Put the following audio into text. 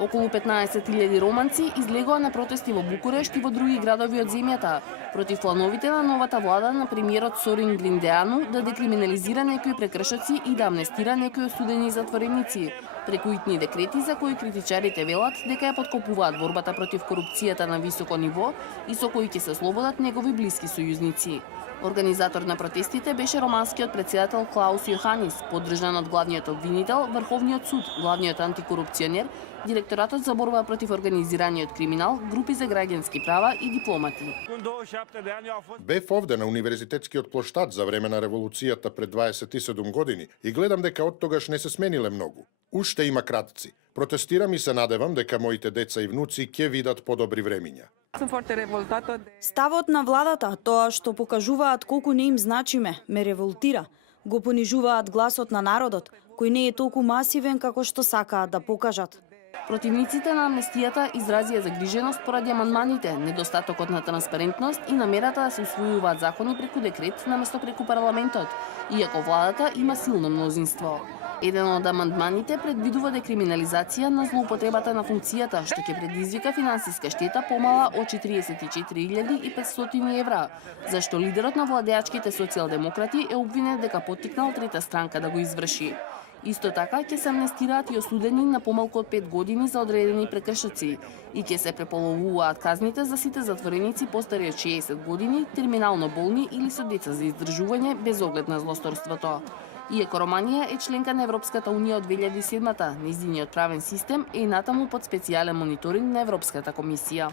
Околу 15.000 романци излегоа на протести во Букурешт и во други градови од земјата против плановите на новата влада на премиерот Сорин Гриндеану да декриминализира некои прекршоци и да амнестира некои осудени затвореници, преку итни декрети за кои критичарите велат дека ја подкопуваат борбата против корупцијата на високо ниво и со кои ќе се ослободат негови блиски сојузници. Организатор на протестите беше романскиот претседател Клаус Јоханис, поддржан од главниот обвинител, Врховниот суд, главниот антикорупционер, Директоратот за борба против организираниот криминал, групи за граѓански права и дипломати. Бев овде на универзитетскиот плоштад за време на револуцијата пред 27 години и гледам дека од тогаш не се смениле многу. Уште има кратци. Протестирам и се надевам дека моите деца и внуци ќе видат подобри времиња. Ставот на владата, тоа што покажуваат колку не им значиме, ме револтира. Го понижуваат гласот на народот, кој не е толку масивен како што сакаат да покажат. Противниците на амнестијата изразија загриженост поради амандманите, недостатокот на транспарентност и намерата да се усвојуваат закони преку декрет наместо преку парламентот, иако владата има силно мнозинство. Еден од амандманите предвидува декриминализација на злоупотребата на функцијата, што ќе предизвика финансиска штета помала од 44.500 евра, зашто лидерот на владеачките социјалдемократи е обвинет дека поттикнал трета странка да го изврши. Исто така ќе се амнестираат и осудени на помалку од 5 години за одредени прекршоци и ќе се преполовуваат казните за сите затвореници постари од 60 години, терминално болни или со деца за издржување без оглед на злосторството. Иако Романија е членка на Европската унија од 2007-та, нејзиниот правен систем е и натаму под специјален мониторинг на Европската комисија.